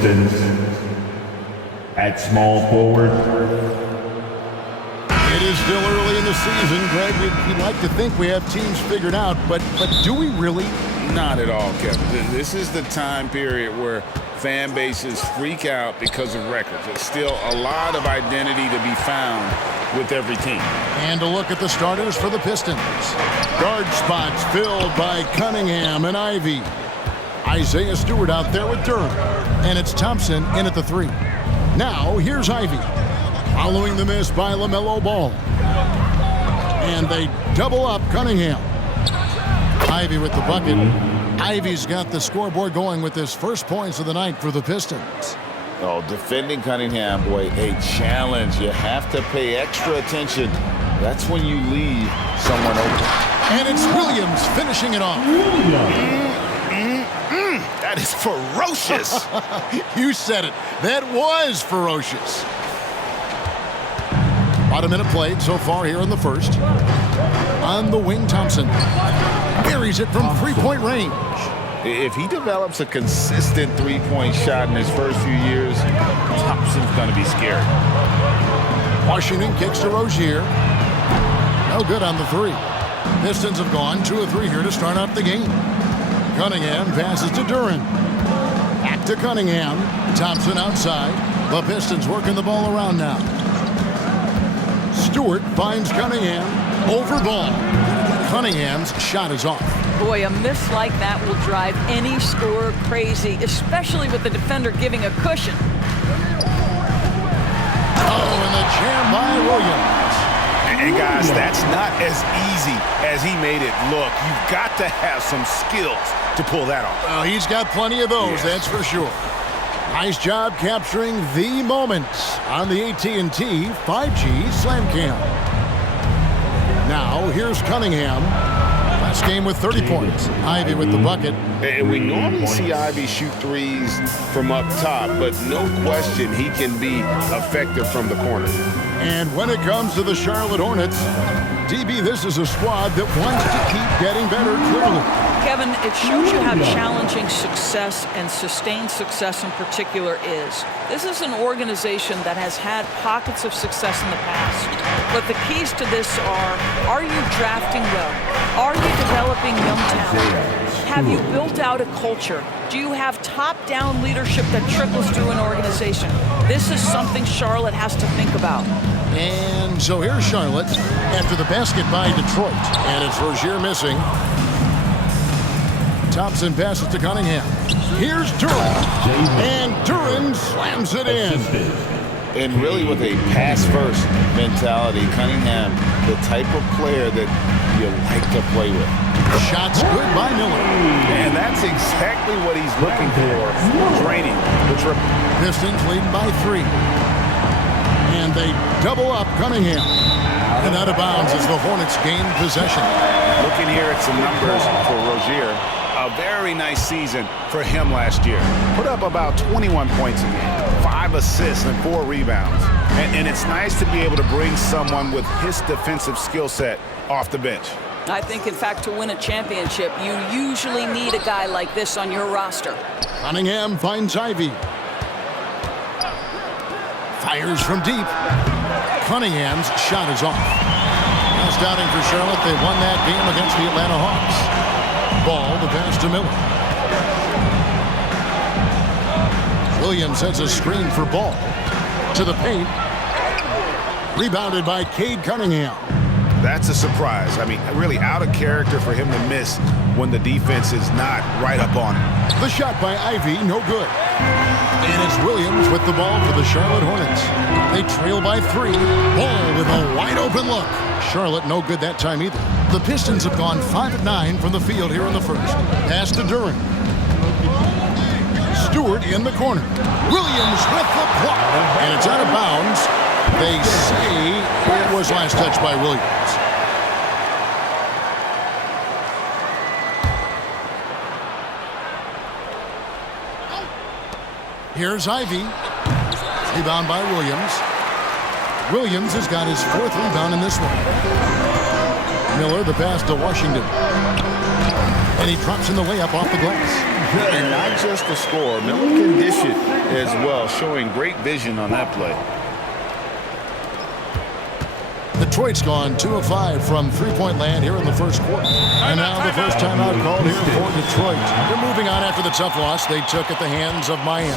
Pistons. At small forward. It is still early in the season, Greg. We'd like to think we have teams figured out, but do we really? Not at all, Kevin. This is the time period where fan bases freak out because of records. There's still a lot of identity to be found with every team. And a look at the starters for the Pistons. Guard spots filled by Cunningham and Ivy. Isaiah Stewart out there with Durham. And it's Thompson in at the 3. Now, here's Ivy. Following the miss by LaMelo Ball. And they double up Cunningham. Ivy with the bucket. Ivy's got the scoreboard going with his first points of the night for the Pistons. Oh, defending Cunningham, boy, a challenge. You have to pay extra attention. That's when you leave someone open. And it's Williams finishing it off. That is ferocious. You said it. That was ferocious. About a minute played so far here in the first. On the wing, Thompson buries it from three-point range. If he develops a consistent three-point shot in his first few years, Thompson's going to be scary. Washington kicks to Rozier. No good on the 3. Pistons have gone 2 of 3 here to start out the game. Cunningham passes to Duran. Back to Cunningham. Thompson outside. The Pistons working the ball around now. Stewart finds Cunningham. Over ball. Cunningham's shot is off. Boy, a miss like that will drive any scorer crazy, especially with the defender giving a cushion. Oh, and the jam by Williams. And guys, that's not as easy as he made it look. You've got to have some skills to pull that off. Well, he's got plenty of those, that's for sure. Nice job capturing the moment on the AT&T 5G Slam Cam. Now, here's Cunningham. Last game with 30 points. Ivy with the bucket. And we normally see Ivy shoot threes from up top, but no question he can be effective from the corner. And when it comes to the Charlotte Hornets, DB, this is a squad that wants to keep getting better, clearly. Kevin, it shows you how challenging success and sustained success in particular is. This is an organization that has had pockets of success in the past. But the keys to this are you drafting well? Are you developing young talent? Have you built out a culture? Do you have top-down leadership that trickles through an organization? This is something Charlotte has to think about. And so here's Charlotte after the basket by Detroit. And it's Rozier missing. Thompson passes to Cunningham. Here's Duran. And Duran slams it in. And really with a pass-first mentality, Cunningham, the type of player that you like to play with. Shots good by Miller. And that's exactly what he's looking for, draining the triple. Pistons leading by 3. And they double up Cunningham. And out of bounds as the Hornets gain possession. Looking here at some numbers for Rozier. A very nice season for him last year. Put up about 21 points a game, 5 assists and 4 rebounds. And it's nice to be able to bring someone with his defensive skill set off the bench. I think, in fact, to win a championship, you usually need a guy like this on your roster. Cunningham finds Ivy. Fires from deep. Cunningham's shot is off. Last outing for Charlotte, they won that game against the Atlanta Hawks. Ball, the pass to Miller. Williams sets a screen for Ball. To the paint. Rebounded by Cade Cunningham. That's a surprise. I mean, really out of character for him to miss when the defense is not right up on him. The shot by Ivy, no good. And it's Williams with the ball for the Charlotte Hornets. They trail by 3. Ball with a wide open look. Charlotte no good that time either. The Pistons have gone 5 of 9 from the field here in the first. Pass to Duran. Stewart in the corner. Williams with the block. And it's out of bounds. They say it was last touched by Williams. Here's Ivy. Rebound by Williams. Williams has got his 4th rebound in this one. Miller, the pass to Washington. And he drops in the layup off the glass. And not just the score. Miller can dish it as well, showing great vision on that play. Detroit's gone 2 of 5 from three-point land here in the first quarter. And now the first timeout called here for Detroit. They're moving on after the tough loss they took at the hands of Miami.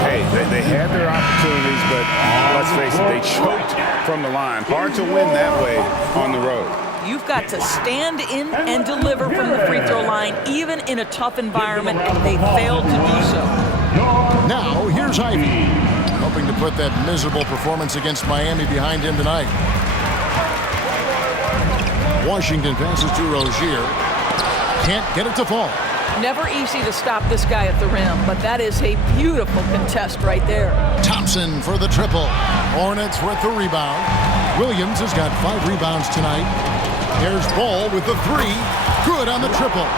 Hey, they had their opportunities, but let's face it, they choked from the line. Hard to win that way on the road. You've got to stand in and deliver from the free throw line, even in a tough environment, and they failed to do so. Now, here's Ivy, hoping to put that miserable performance against Miami behind him tonight. Washington passes to Rozier. Can't get it to fall. Never easy to stop this guy at the rim, but that is a beautiful contest right there. Thompson for the triple. Hornets with the rebound. Williams has got 5 rebounds tonight. There's Ball with the 3. Good on the triple.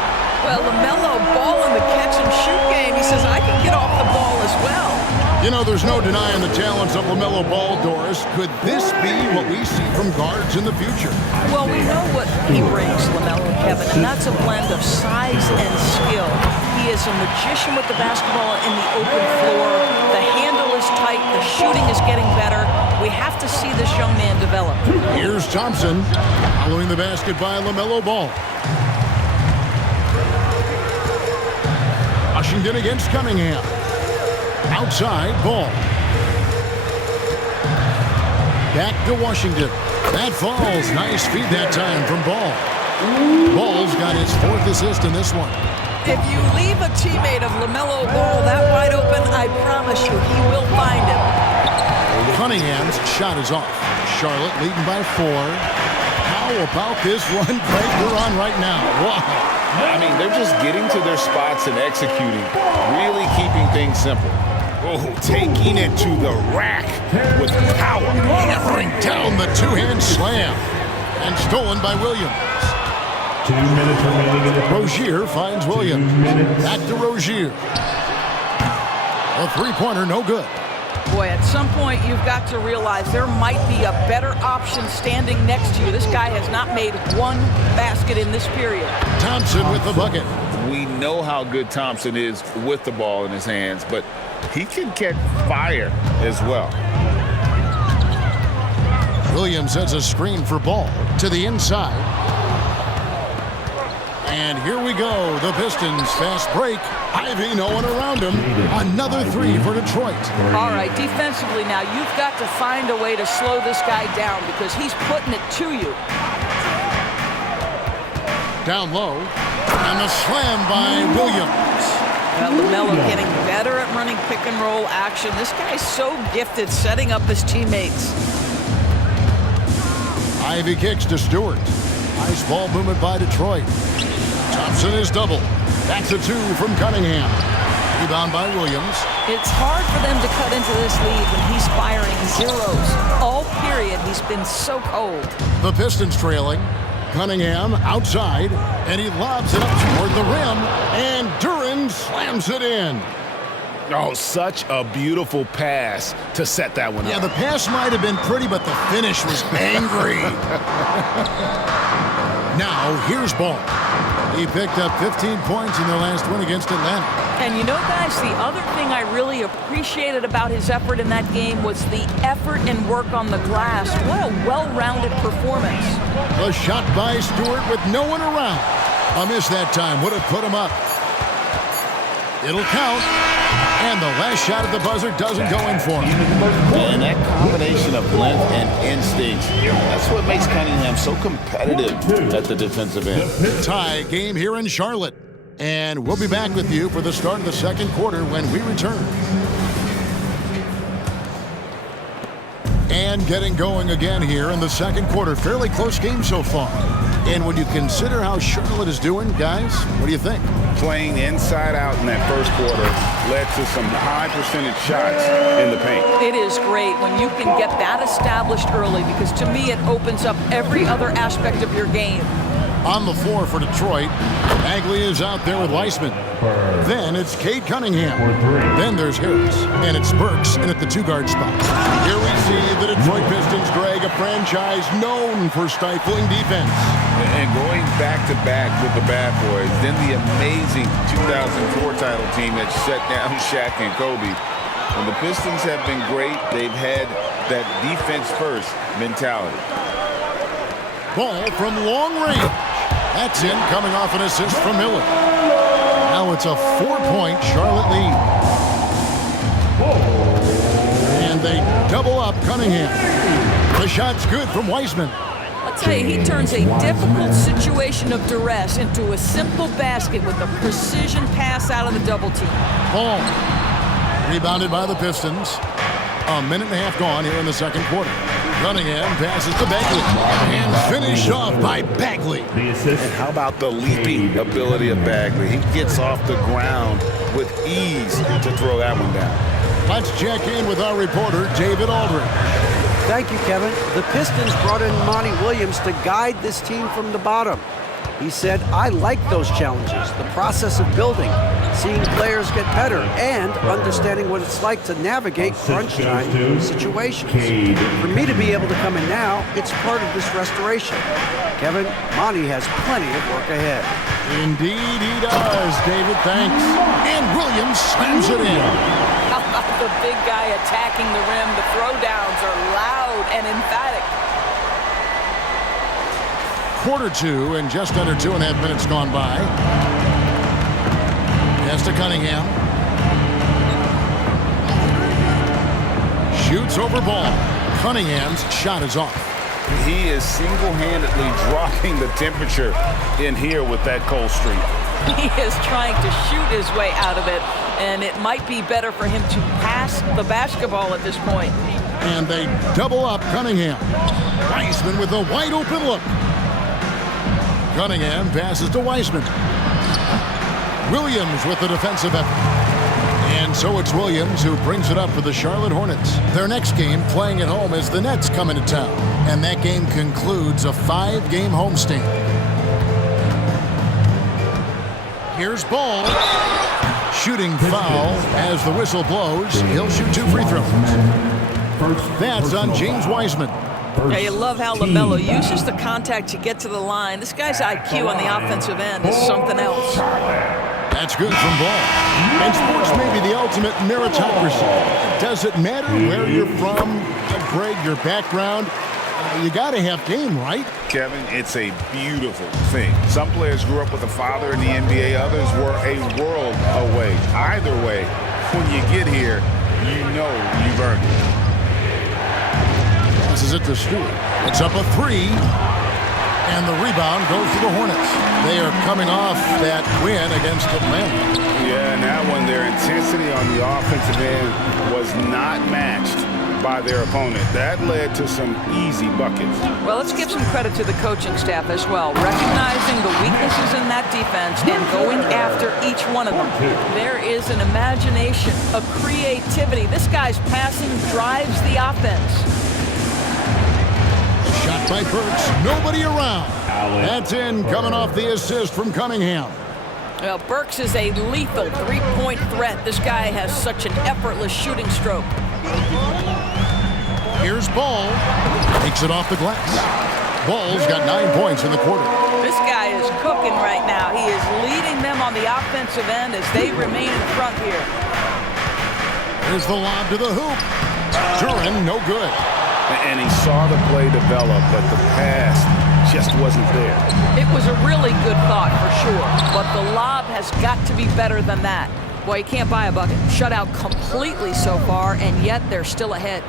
Well, LaMelo Ball in the catch-and-shoot game. He says, I can get off the ball as well. You know, there's no denying the talents of LaMelo Ball, Doris. Could this be what we see from guards in the future? Well, we know what he brings, LaMelo, Kevin, and that's a blend of size and skill. He is a magician with the basketball in the open floor. The handle is tight. The shooting is getting better. We have to see this young man develop. Here's Thompson following the basket by LaMelo Ball. Washington against Cunningham. Outside, Ball. Back to Washington. That falls. Nice feed that time from Ball. Ball's got his 4th assist in this one. If you leave a teammate of LaMelo Ball that wide open, I promise you he will find him. Cunningham's shot is off. Charlotte leading by 4. How about this run break we're on right now? Wow. I mean, they're just getting to their spots and executing, really keeping things simple. Oh, taking it to the rack with power. Hammering down the two-hand slam. And stolen by Williams. 2 minutes remaining in the Rozier finds Williams. Back to Rozier. A three-pointer, no good. Boy, at some point you've got to realize there might be a better option standing next to you. This guy has not made one basket in this period. Thompson with the bucket. We know how good Thompson is with the ball in his hands, but he can catch fire as well. Williams sets a screen for Ball to the inside. And here we go. The Pistons fast break. Ivy, no one around him. Another 3 for Detroit. All right, defensively now, you've got to find a way to slow this guy down because he's putting it to you. Down low. And the slam by Williams. LaMelo getting better at running pick and roll action. This guy's so gifted setting up his teammates. Ivy kicks to Stewart. Nice ball movement by Detroit. Thompson is double. That's a 2 from Cunningham. Rebound by Williams. It's hard for them to cut into this lead when he's firing zeros. All period, he's been so cold. The Pistons trailing. Cunningham outside, and he lobs it up toward the rim, and Duran slams it in. Oh, such a beautiful pass to set that one up. Yeah, the pass might have been pretty, but the finish was angry. Now, here's Ball. He picked up 15 points in their last win against Atlanta. And you know, guys, the other thing I really appreciated about his effort in that game was the effort and work on the glass. What a well-rounded performance. A shot by Stewart with no one around. A miss that time would have put him up. It'll count. And the last shot at the buzzer doesn't go in for him. And that combination of length and instincts, that's what makes Cunningham so competitive at the defensive end. Tie game here in Charlotte. And we'll be back with you for the start of the second quarter when we return. And getting going again here in the second quarter. Fairly close game so far. And when you consider how Charlotte is doing, guys, what do you think? Playing inside out in that first quarter led to some high percentage shots in the paint. It is great when you can get that established early because to me it opens up every other aspect of your game. On the floor for Detroit, Bagley is out there with Weissman. Then it's Cade Cunningham. Then there's Harris. And it's Burks in at the two-guard spot. Here we see the Detroit Pistons drag a franchise known for stifling defense. And going back-to-back with the bad boys, then the amazing 2004 title team that shut down Shaq and Kobe. When the Pistons have been great, they've had that defense-first mentality. Ball from long range. That's in, coming off an assist from Miller. Now it's a 4-point Charlotte lead. And they double up Cunningham. The shot's good from Weissman. I'll tell you, he turns a difficult situation of duress into a simple basket with a precision pass out of the double team. Ball. Rebounded by the Pistons. A minute and a half gone here in the second quarter. Cunningham passes to Bagley. And finished off by Bagley. And how about the leaping ability of Bagley? He gets off the ground with ease to throw that one down. Let's check in with our reporter, David Aldridge. Thank you, Kevin. The Pistons brought in Monty Williams to guide this team from the bottom. He said, I like those challenges, the process of building, seeing players get better, and understanding what it's like to navigate crunch time situations. For me to be able to come in now, it's part of this restoration. Kevin, Monty has plenty of work ahead. Indeed he does, David. Thanks. And Williams slams it in. How about the big guy attacking the rim? The throwdowns are loud and emphatic. Quarter two, and just under 2.5 minutes gone by. Pass to Cunningham. Shoots over ball. Cunningham's shot is off. He is single-handedly dropping the temperature in here with that cold streak. He is trying to shoot his way out of it, and it might be better for him to pass the basketball at this point. And they double up Cunningham. Weissman with a wide-open look. Cunningham passes to Weissman. Williams with the defensive effort. And so it's Williams who brings it up for the Charlotte Hornets. Their next game playing at home as the Nets come into town. And that game concludes a 5-game homestand. Here's Ball. Shooting foul as the whistle blows. He'll shoot 2 free throws. That's on James Weissman. Yeah, you love how LaMelo uses the contact to get to the line. This guy's IQ on the offensive end is something else. That's good from Ball. And sports may be the ultimate meritocracy. Does it matter where you're from, Greg, your background? You got to have game, right? Kevin, it's a beautiful thing. Some players grew up with a father in the NBA. Others were a world away. Either way, when you get here, you know you've earned it. This is it to Stewart. It's up a 3. And the rebound goes to the Hornets. They are coming off that win against Atlanta. Yeah, and that one, their intensity on the offensive end was not matched by their opponent. That led to some easy buckets. Well, let's give some credit to the coaching staff as well. Recognizing the weaknesses in that defense and going after each one of them. There is an imagination, a creativity. This guy's passing drives the offense. Shot by Burks. Nobody around. That's in, coming off the assist from Cunningham. Well, Burks is a lethal three-point threat. This guy has such an effortless shooting stroke. Here's Ball. Takes it off the glass. Ball's got 9 points in the quarter. This guy is cooking right now. He is leading them on the offensive end as they remain in front here. Here's the lob to the hoop. Duran, no good. And he saw the play develop, but the pass just wasn't there. It was a really good thought for sure, but the lob has got to be better than that. Boy, you can't buy a bucket. Shut out completely so far, and yet they're still ahead.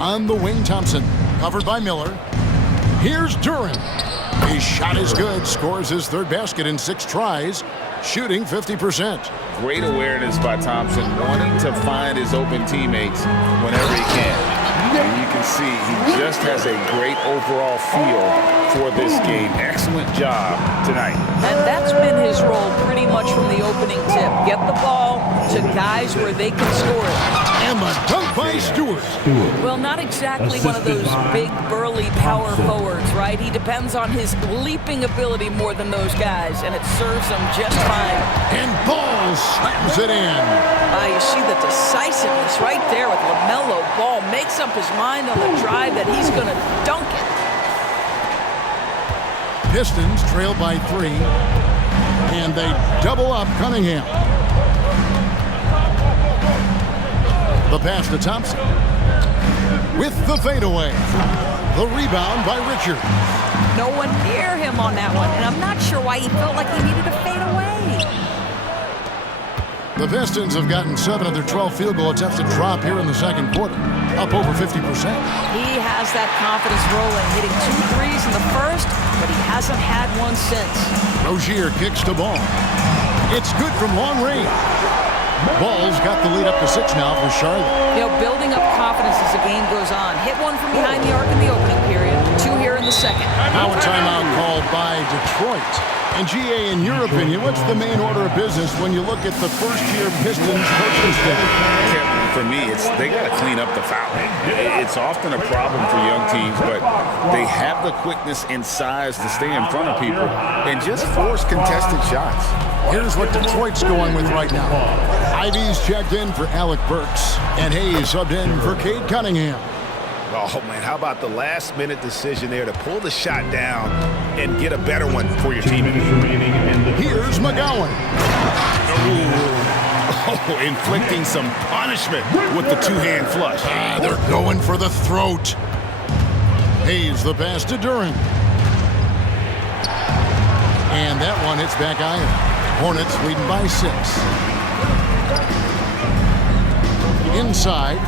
On the wing, Thompson, covered by Miller. Here's Duran. His shot is good, scores his 3rd basket in 6 tries, shooting 50%. Great awareness by Thompson, wanting to find his open teammates whenever he can. And you can see he just has a great overall feel for this game. Excellent job tonight. And that's been his role pretty much from the opening tip. Get the ball, to guys where they can score it. And the dunk by Stewart. Well, not exactly one of those big, burly power forwards, right? He depends on his leaping ability more than those guys, and it serves him just fine. And Ball slams it in. You see the decisiveness right there with LaMelo Ball. Makes up his mind on the drive that he's going to dunk it. Pistons trail by 3, and they double up Cunningham. The pass to Thompson. With the fadeaway. The rebound by Richard. No one near him on that one, and I'm not sure why he felt like he needed to fade away. The Pistons have gotten 7 of their 12 field goal attempts to drop here in the second quarter, up over 50%. He has that confidence rolling, hitting 2 threes in the first, but he hasn't had one since. Rozier kicks the ball. It's good from long range. Ball's got the lead up to 6 now for Charlotte. You know, building up confidence as the game goes on. Hit one from behind the arc in the opening period, 2 here in the second. Now a timeout called by Detroit. And GA, in your opinion, what's the main order of business when you look at the first-year Pistons coaching staff? For me, they got to clean up the fouling. It's often a problem for young teams, but they have the quickness and size to stay in front of people and just force contested shots. Here's what Detroit's going with right now. Ivy's checked in for Alec Burks, and Hayes subbed in for Cade Cunningham. Oh, man, how about the last-minute decision there to pull the shot down and get a better one for your team? Here's McGowan. Oh, inflicting some punishment with the two-hand flush. They're going for the throat. Hayes the pass to Duran. And that one hits back iron. Hornets leading by 6. Inside.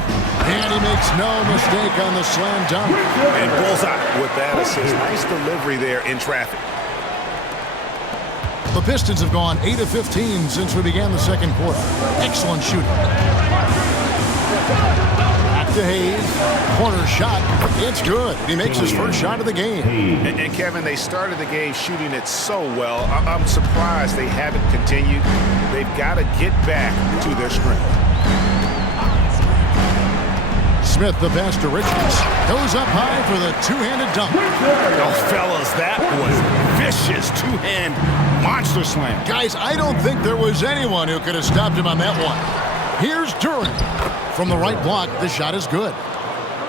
And he makes no mistake on the slam dunk. And bullseye with that assist. Nice delivery there in traffic. The Pistons have gone 8 of 15 since we began the second quarter. Excellent shooting. Back to Hayes. Corner shot. It's good. He makes his first shot of the game. And Kevin, they started the game shooting it so well. I'm surprised they haven't continued. They've got to get back to their strength. Smith, the pass to Richards, goes up high for the two-handed dunk. Oh, fellas, that was vicious two-hand monster slam. Guys, I don't think there was anyone who could have stopped him on that one. Here's Duran. From the right block, the shot is good.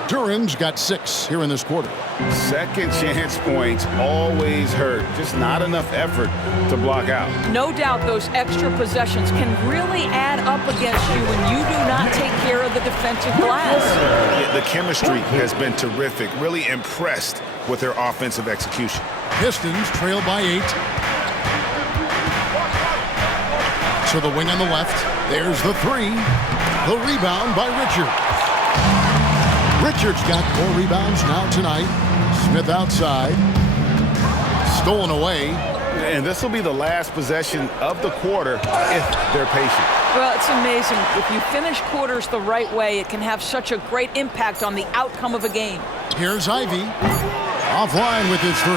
Duran's got 6 here in this quarter. Second chance points always hurt. Just not enough effort to block out. No doubt those extra possessions can really add up against you when you do not take care of the defensive glass. The chemistry has been terrific. Really impressed with their offensive execution. Pistons trail by 8. To the wing on the left. There's the 3. The rebound by Richard. Richards got 4 rebounds now tonight. Smith outside. Stolen away. And this will be the last possession of the quarter if they're patient. Well, it's amazing. If you finish quarters the right way, it can have such a great impact on the outcome of a game. Here's Ivy. Offline with his 3.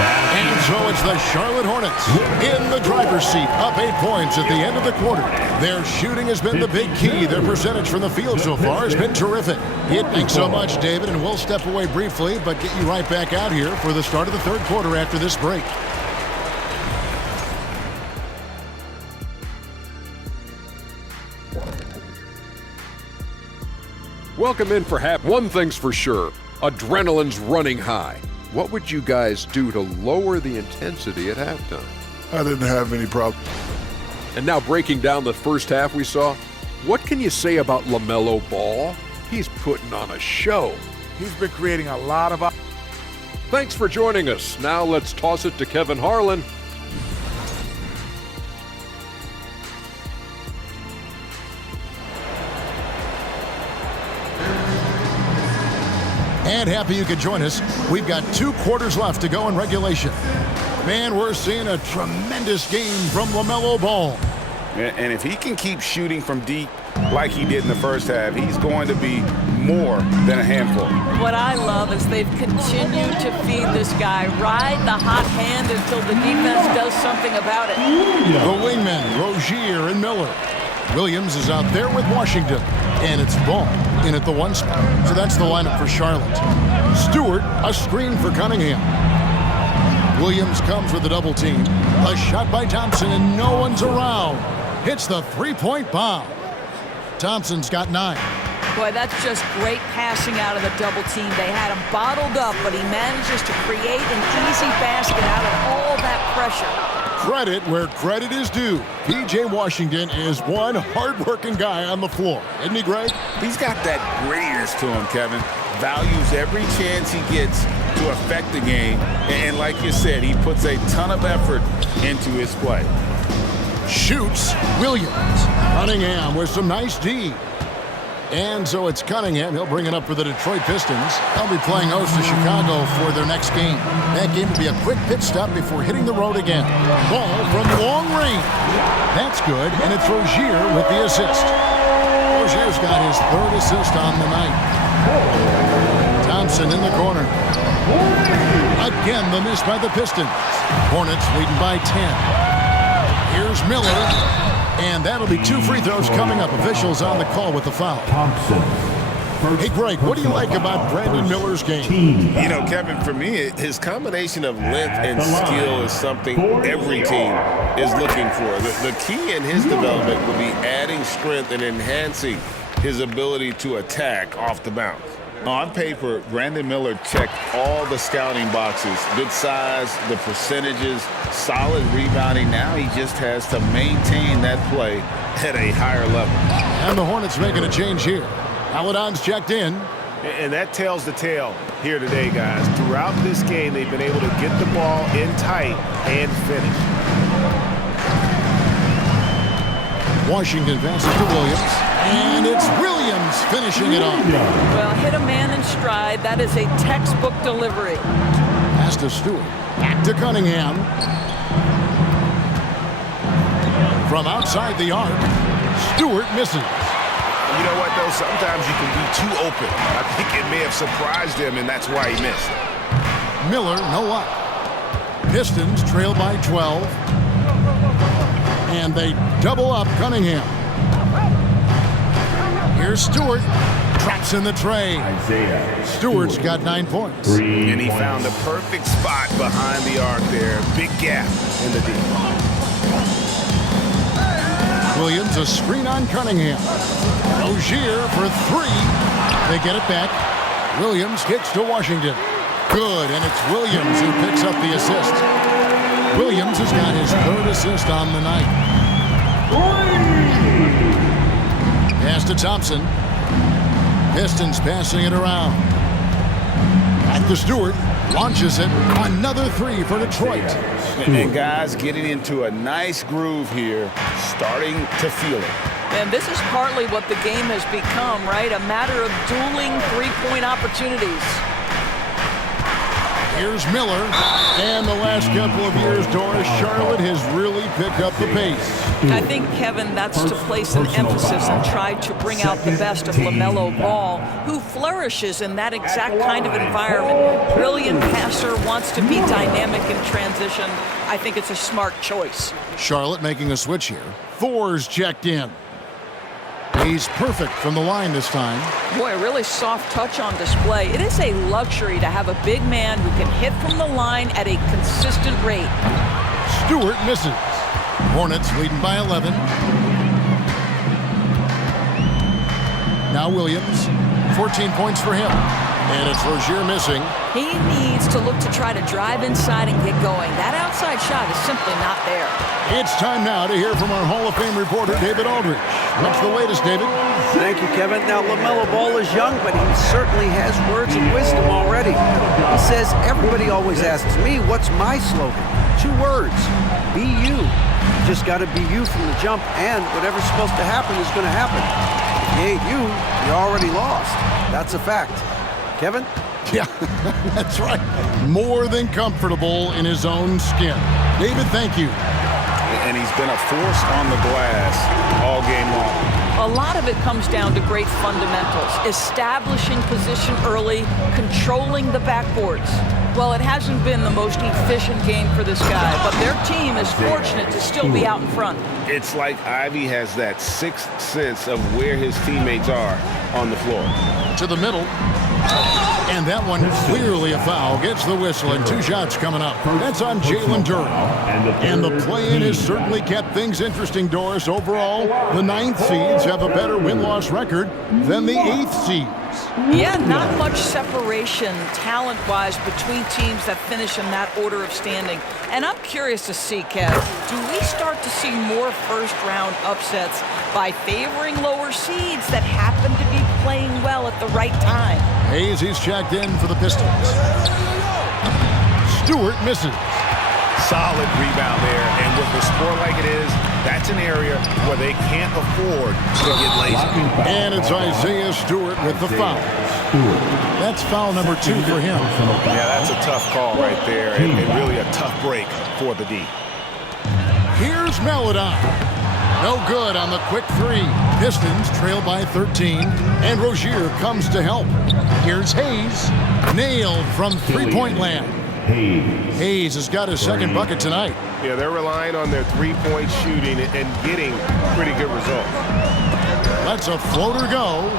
And so it's the Charlotte Hornets in the driver's seat, up 8 points at the end of the quarter. Their shooting has been the big key. Their percentage from the field so far has been terrific. Thanks so much, David, and we'll step away briefly, but get you right back out here for the start of the third quarter after this break. Welcome in for half. One thing's for sure, adrenaline's running high. What would you guys do to lower the intensity at halftime? I didn't have any problem. And now breaking down the first half we saw, what can you say about LaMelo Ball? He's putting on a show. He's been creating a lot of... Thanks for joining us. Now let's toss it to Kevin Harlan. And happy you could join us. We've got 2 quarters left to go in regulation. Man, we're seeing a tremendous game from LaMelo Ball. And if he can keep shooting from deep like he did in the first half, he's going to be more than a handful. What I love is they've continued to feed this guy, ride the hot hand until the defense does something about it. The wingmen, Rozier and Miller. Williams is out there with Washington. And it's Ball in at the 1 spot. So that's the lineup for Charlotte. Stewart, a screen for Cunningham. Williams comes with a double team. A shot by Thompson, and no one's around. Hits the three-point bomb. Thompson's got 9. Boy, that's just great passing out of the double team. They had him bottled up, but he manages to create an easy basket out of all that pressure. Credit where credit is due. P.J. Washington is one hard-working guy on the floor. Isn't he, Greg? He's got that grittiness to him, Kevin. Values every chance he gets to affect the game. And like you said, he puts a ton of effort into his play. Shoots Williams. Cunningham with some nice D. And so it's Cunningham. He'll bring it up for the Detroit Pistons. They'll be playing host to Chicago for their next game. That game will be a quick pit stop before hitting the road again. Ball from long range. That's good, and it's Rozier with the assist. Rozier's got his 3rd assist on the night. Thompson in the corner. Again, the miss by the Pistons. Hornets leading by 10. Here's Miller. And that'll be 2 free throws coming up. Officials on the call with the foul. Thompson. Hey, Greg, what do you like about Brandon Miller's game? You know, Kevin, for me, his combination of length and skill is something every team is looking for. The key in his development will be adding strength and enhancing his ability to attack off the bounce. On paper, Brandon Miller checked all the scouting boxes. Good size, the percentages, solid rebounding. Now he just has to maintain that play at a higher level. And the Hornets making a change here. Paladon's checked in. And that tells the tale here today, guys. Throughout this game, they've been able to get the ball in tight and finish. Washington passes to Williams. And it's Williams finishing it off. Well, hit a man in stride. That is a textbook delivery. Pass to Stewart. Back to Cunningham. From outside the arc, Stewart misses. You know what, though? Sometimes you can be too open. I think it may have surprised him, and that's why he missed. Miller, no luck. Pistons trail by 12. And they double up Cunningham. Here's Stewart. Traps in the tray. Stewart's got 9 points. And he found the perfect spot behind the arc there. Big gap in the D. Williams, a screen on Cunningham. Rozier for 3. They get it back. Williams kicks to Washington. Good, and it's Williams who picks up the assist. Williams has got his 3rd assist on the night. Pass to Thompson. Pistons passing it around. Back to Stewart. Launches it. Another 3 for Detroit. And guys getting into a nice groove here, starting to feel it. And this is partly what the game has become, right? A matter of dueling 3-point opportunities. Here's Miller. And the last couple of years, Doris, Charlotte has really picked up the pace. I think, Kevin, that's to place an emphasis and try to bring out the best of LaMelo Ball, who flourishes in that exact kind of environment. Brilliant passer, wants to be dynamic in transition. I think it's a smart choice. Charlotte making a switch here. Thor's checked in. He's perfect from the line this time. Boy, a really soft touch on display. It is a luxury to have a big man who can hit from the line at a consistent rate. Stewart misses. Hornets leading by 11. Now Williams. 14 points for him. And it's Rozier missing. He needs to look to try to drive inside and get going. That outside shot is simply not there. It's time now to hear from our Hall of Fame reporter, David Aldridge. What's the latest, David? Thank you, Kevin. Now, LaMelo Ball is young, but he certainly has words of wisdom already. He says, everybody always asks me, what's my slogan? 2 words, be you. You just got to be you from the jump, and whatever's supposed to happen is going to happen. If you ain't you, you're already lost. That's a fact. Kevin? Yeah, that's right. More than comfortable in his own skin. David, thank you. And he's been a force on the glass all game long. A lot of it comes down to great fundamentals, establishing position early, controlling the backboards. Well, it hasn't been the most efficient game for this guy, but their team is fortunate to still be out in front. It's like Ivy has that sixth sense of where his teammates are on the floor. To the middle. And that one clearly a foul. Gets the whistle and 2 shots coming up. That's on Jalen Durham. And the play-in has certainly kept things interesting, Doris. Overall, the 9th seeds have a better win-loss record than the 8th seeds. Yeah, not much separation talent-wise between teams that finish in that order of standing. And I'm curious to see, Kev, do we start to see more first-round upsets by favoring lower seeds that happen to be playing well at the right time? Hayes, he's checked in for the Pistons. Stewart misses. Solid rebound there, and with the score like it is, that's an area where they can't afford to get lazy. And it's Isaiah Stewart with the foul. That's foul number 2 for him. Yeah, that's a tough call right there, and really a tough break for the D. Here's Melodon. No good on the quick 3. Pistons trail by 13, and Rozier comes to help. Here's Hayes. Nailed from three-point land. Hayes has got his second bucket tonight. Yeah, they're relying on their three-point shooting and getting pretty good results. Lets a floater go.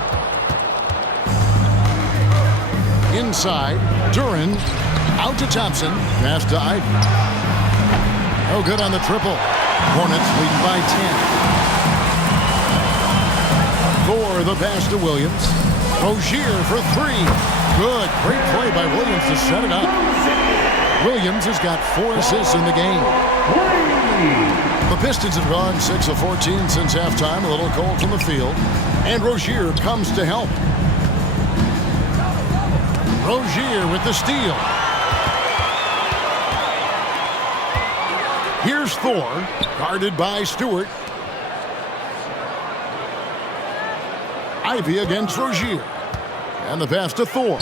Inside, Duran out to Thompson. Pass to Ivy. No good on the triple. Hornets leading by 10. For the pass to Williams. Rozier for 3. Good. Great play by Williams to set it up. Williams has got 4 assists in the game. The Pistons have gone 6 of 14 since halftime. A little cold from the field. And Rozier comes to help. Rozier with the steal. Here's Thor, guarded by Stewart. Ivy against Rozier. And the pass to Thor.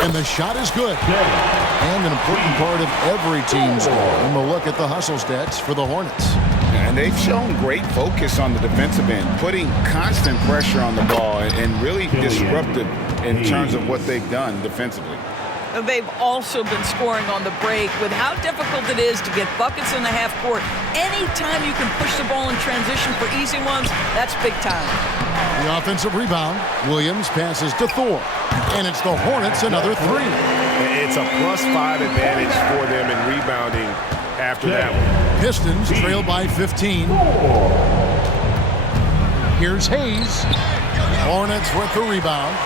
And the shot is good. And an important part of every team's game. We'll look at the hustle stats for the Hornets. And they've shown great focus on the defensive end, putting constant pressure on the ball and really disruptive in terms of what they've done defensively. They've also been scoring on the break. With how difficult it is to get buckets in the half court, anytime you can push the ball in transition for easy ones, that's big time. The offensive rebound. Williams passes to Thor. And it's the Hornets another 3. It's a +5 advantage for them in rebounding after that one. Pistons trail by 15. Here's Hayes. Hornets with the rebound.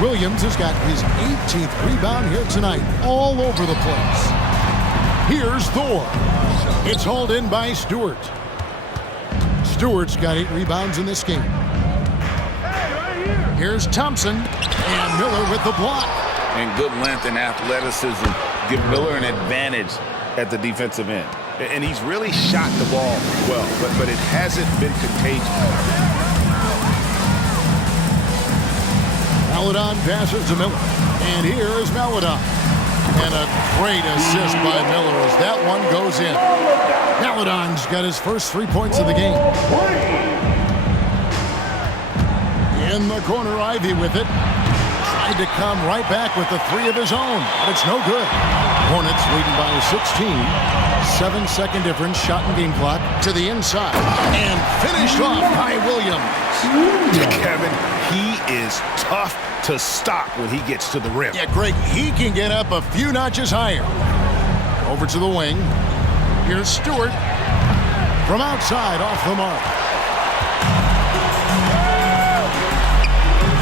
Williams has got his 18th rebound here tonight, all over the place. Here's Thor. It's hauled in by Stewart. Stewart's got 8 rebounds in this game. Here's Thompson, and Miller with the block. And good length and athleticism give Miller an advantage at the defensive end. And he's really shot the ball well, but it hasn't been contagious. Melodon passes to Miller. And here is Melodon. And a great assist by Miller as that one goes in. Melodon's got his first 3 points of the game. In the corner, Ivy with it. Tried to come right back with the 3 of his own, but it's no good. Hornets leading by 16. 7-second difference, shot and game clock to the inside. And finished off by Williams. Kevin, he is tough to stop when he gets to the rim. Yeah, Greg, he can get up a few notches higher. Over to the wing. Here's Stewart. From outside, off the mark.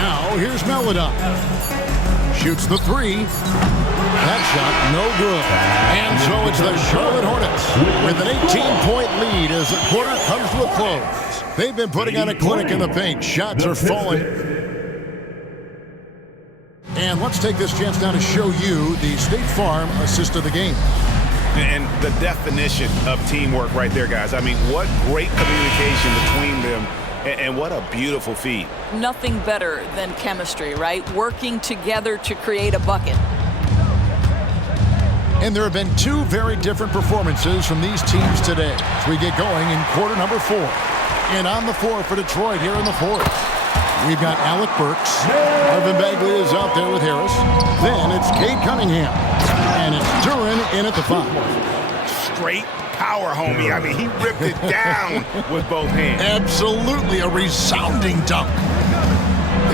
Now, here's Melodon. Shoots the 3. That shot, no good. And so it's the Charlotte Hornets with an 18-point lead as the quarter comes to a close. They've been putting on a clinic in the paint. Shots are falling. And let's take this chance now to show you the State Farm assist of the game. And the definition of teamwork right there, guys. I mean, what great communication between them, and what a beautiful feed. Nothing better than chemistry, right? Working together to create a bucket. And there have been 2 very different performances from these teams today as we get going in quarter number 4. And on the floor for Detroit here in the 4th. We've got Alec Burks. Marvin Bagley is out there with Harris. Then it's Cade Cunningham. And it's Duren in at the 5. Straight power, homie. I mean, he ripped it down with both hands. Absolutely a resounding dunk.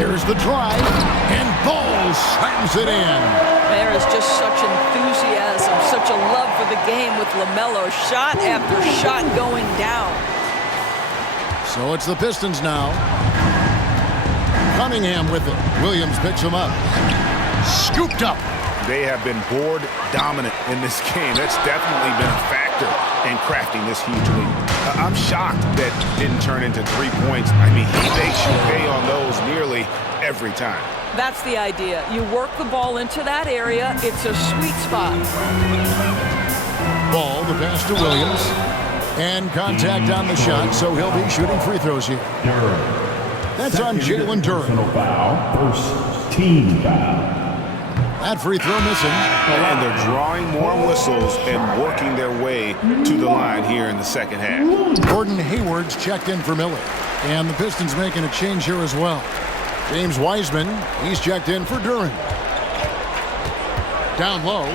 There's the drive, and Ball slams it in. There is just such enthusiasm, such a love for the game with LaMelo. Shot after shot going down. So it's the Pistons now. Cunningham with it. Williams picks him up. Scooped up. They have been board dominant in this game. That's definitely been a factor in crafting this huge lead. I'm shocked that didn't turn into 3 points. I mean, he makes you pay on those nearly every time. That's the idea. You work the ball into that area. It's a sweet spot. Ball, the pass to Williams. And contact on the shot, so he'll be shooting free throws here. That's on Jalen Duren. Personal foul. First team foul. That free throw missing. And they're drawing more whistles and working their way to the line here in the second half. Gordon Hayward's checked in for Miller. And the Pistons making a change here as well. James Wiseman, he's checked in for Duren. Down low.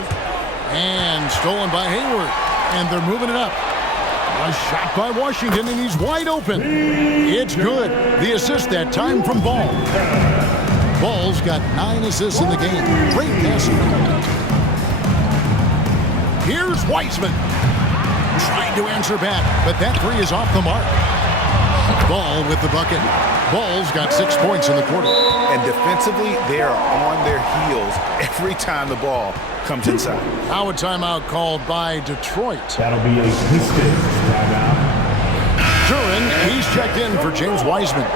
And stolen by Hayward. And they're moving it up. A shot by Washington, and he's wide open. It's good. The assist that time from Ball. Ball's got 9 assists in the game. Great passing. Here's Wiseman. Trying to answer back, but that 3 is off the mark. Ball with the bucket. Ball's got 6 points in the quarter. And defensively, they are on their heels every time the ball comes inside. Now a timeout called by Detroit. That'll be a Pistons timeout. Duren, he's checked in for James Wiseman.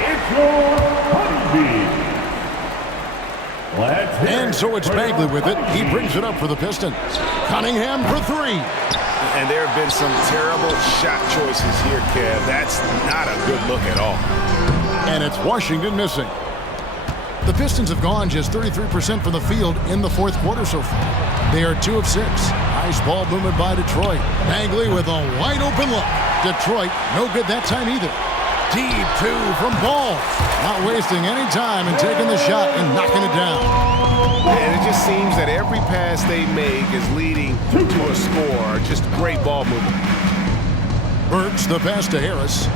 It's your Honeybee. And so it's Bagley with it. He brings it up for the Pistons. Cunningham for 3. And there have been some terrible shot choices here, Kev. That's not a good look at all. And it's Washington missing. The Pistons have gone just 33% from the field in the fourth quarter so far. They are 2 of 6. Nice ball movement by Detroit. Bagley with a wide open look. Detroit, no good that time either. Deep 2 from Ball. Not wasting any time and taking the shot and knocking it down. And it just seems that every pass they make is leading to a score. Just great ball movement. Burks the pass to Harris.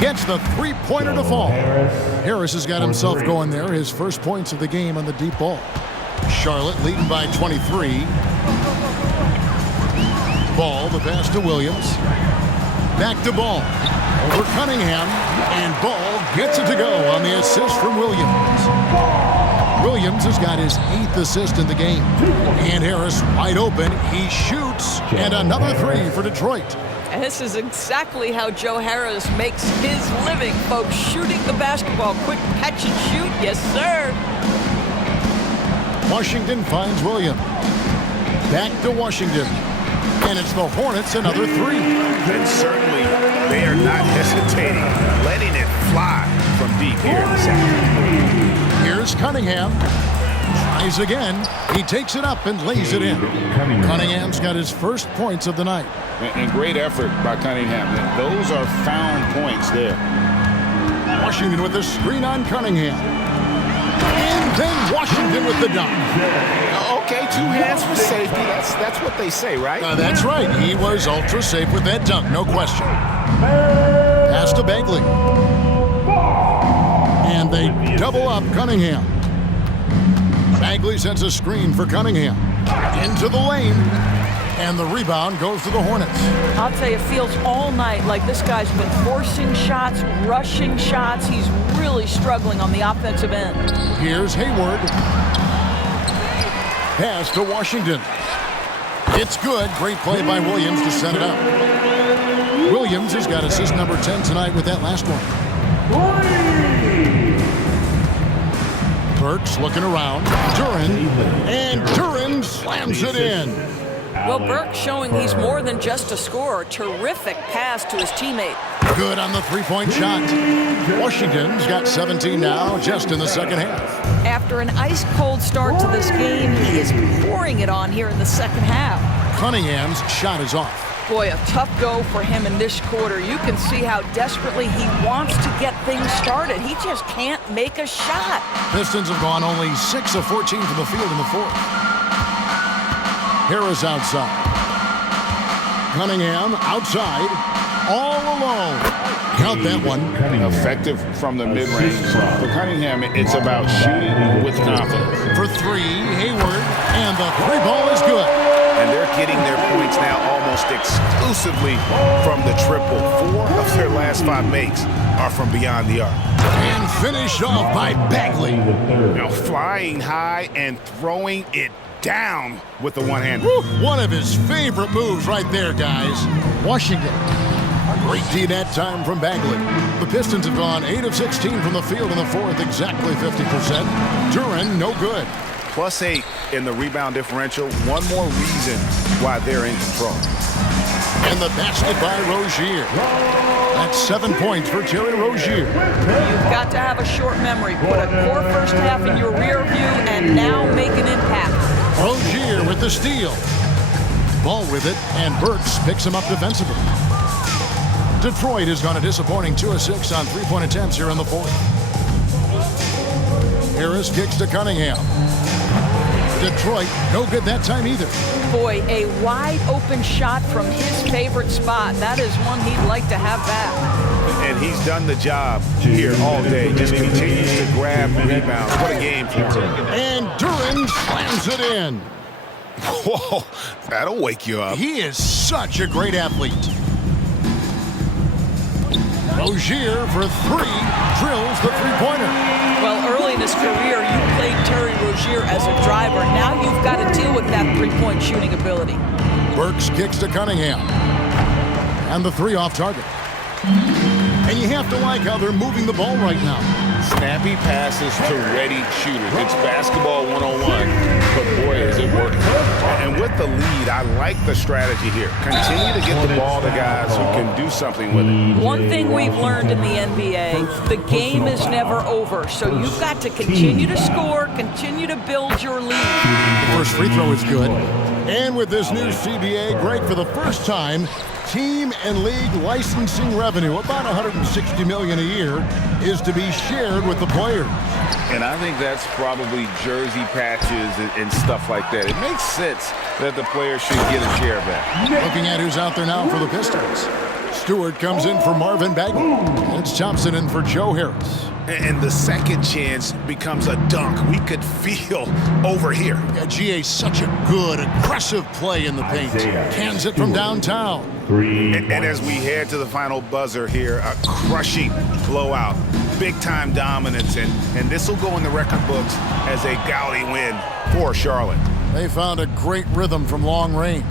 Gets the 3-pointer to fall. Harris has got himself going there. His first points of the game on the deep ball. Charlotte leading by 23. Ball, the pass to Williams. Back to Ball. Over Cunningham. And Ball gets it to go on the assist from Williams. Williams has got his 8th assist in the game. And Harris wide open. He shoots. And another 3 for Detroit. And this is exactly how Joe Harris makes his living, folks. Shooting the basketball. Quick catch and shoot. Yes, sir. Washington finds Williams. Back to Washington. And it's the Hornets, another 3. And certainly they are not hesitating, letting it fly from deep here in the second. Here's Cunningham. Tries again. He takes it up and lays it in. Cunningham's got his first points of the night. And great effort by Cunningham. Those are found points there. Washington with the screen on Cunningham. And then Washington with the dunk. Okay, 2 hands for safety. That's what they say, right? That's right. He was ultra safe with that dunk, no question. Pass to Bagley. And they double up Cunningham. Bagley sends a screen for Cunningham. Into the lane. And the rebound goes to the Hornets. I'll tell you, it feels all night like this guy's been forcing shots, rushing shots. He's really struggling on the offensive end. Here's Hayward. Pass to Washington. It's good. Great play by Williams to set it up. Williams has got assist number 10 tonight with that last one. Burks looking around. Duren. And Duren slams it in. Well, Burke showing he's more than just a scorer. Terrific pass to his teammate. Good on the 3-point shot. Washington's got 17 now, just in the second half. After an ice-cold start to this game, he is pouring it on here in the second half. Cunningham's shot is off. Boy, a tough go for him in this quarter. You can see how desperately he wants to get things started. He just can't make a shot. Pistons have gone only 6 of 14 from the field in the fourth. Harris outside. Cunningham outside. All alone. Count that one. Effective from the mid-range. For Cunningham, it's about shooting with confidence. For three, Hayward. And the three ball is good. And they're getting their points now almost exclusively from the triple. 4 of their last 5 makes are from beyond the arc. And finished off by Bagley. Now flying high and throwing it down with the one-hander. One of his favorite moves right there, guys. Washington. Great D that time from Bagley. The Pistons have gone 8 of 16 from the field in the fourth, exactly 50%. Duren, no good. +8 in the rebound differential. One more reason why they're in control. And the basket by Rozier. That's 7 points for Terry Rozier. You've got to have a short memory. Put a poor first half in your rear view and now make an impact. Rozier with the steal. Ball with it, and Burks picks him up defensively. Detroit has gone a disappointing 2 of 6 on three-point attempts here in the fourth. Harris kicks to Cunningham. Detroit, no good that time either. Boy, a wide open shot from his favorite spot. That is one he'd like to have back. And he's done the job here all day. Just continues to grab rebounds. What a game for him. And Duren slams it in. Whoa, that'll wake you up. He is such a great athlete. Rozier for three, drills the three-pointer. Well, early in his career, you played Terry Rozier as a driver. Now you've got to deal with that three-point shooting ability. Burks kicks to Cunningham. And the three off target. And you have to like how they're moving the ball right now. Snappy passes to ready shooters. It's basketball 101, but boy, is it working. And with the lead, I like the strategy here. Continue to get the ball to guys who can do something with it. One thing we've learned in the NBA, the game is never over. So you've got to continue to score, continue to build your lead. The first free throw is good. And with this new CBA, Greg, for the first time, team and league licensing revenue, about $160 million a year, is to be shared with the players. And I think that's probably jersey patches and stuff like that. It makes sense that the players should get a share of that. Looking at who's out there now for the Pistons. Stewart comes in for Marvin Bagley. It's Thompson in for Joe Harris. And the second chance becomes a dunk. We could feel over here. Yeah, GA, such a good, aggressive play in the paint. Cans it from downtown. And as we head to the final buzzer here, a crushing blowout. Big-time dominance, and this will go in the record books as a gaudy win for Charlotte. They found a great rhythm from long range.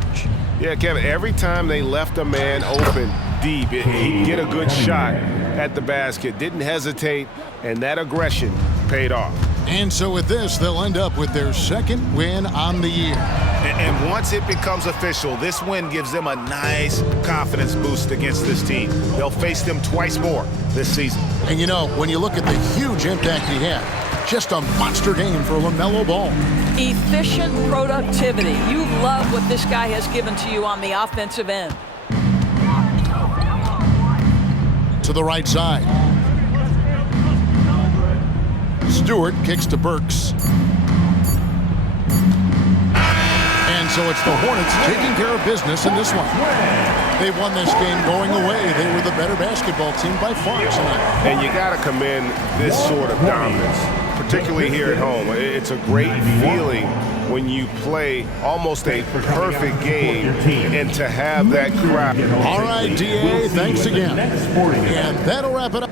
Yeah, Kevin, every time they left a man open deep, he'd get a good shot at the basket. Didn't hesitate, and that aggression paid off. And so with this, they'll end up with their second win on the year. And once it becomes official, this win gives them a nice confidence boost against this team. They'll face them twice more this season. And you know, when you look at the huge impact he had, just a monster game for LaMelo Ball. Efficient productivity. You love what this guy has given to you on the offensive end. To the right side. Stewart kicks to Burks. And so it's the Hornets taking care of business in this one. They won this game going away. They were the better basketball team by far tonight. And you got to commend this sort of dominance, particularly here at home. It's a great feeling when you play almost a perfect game and to have that crowd. All right, DA, thanks again. And that'll wrap it up.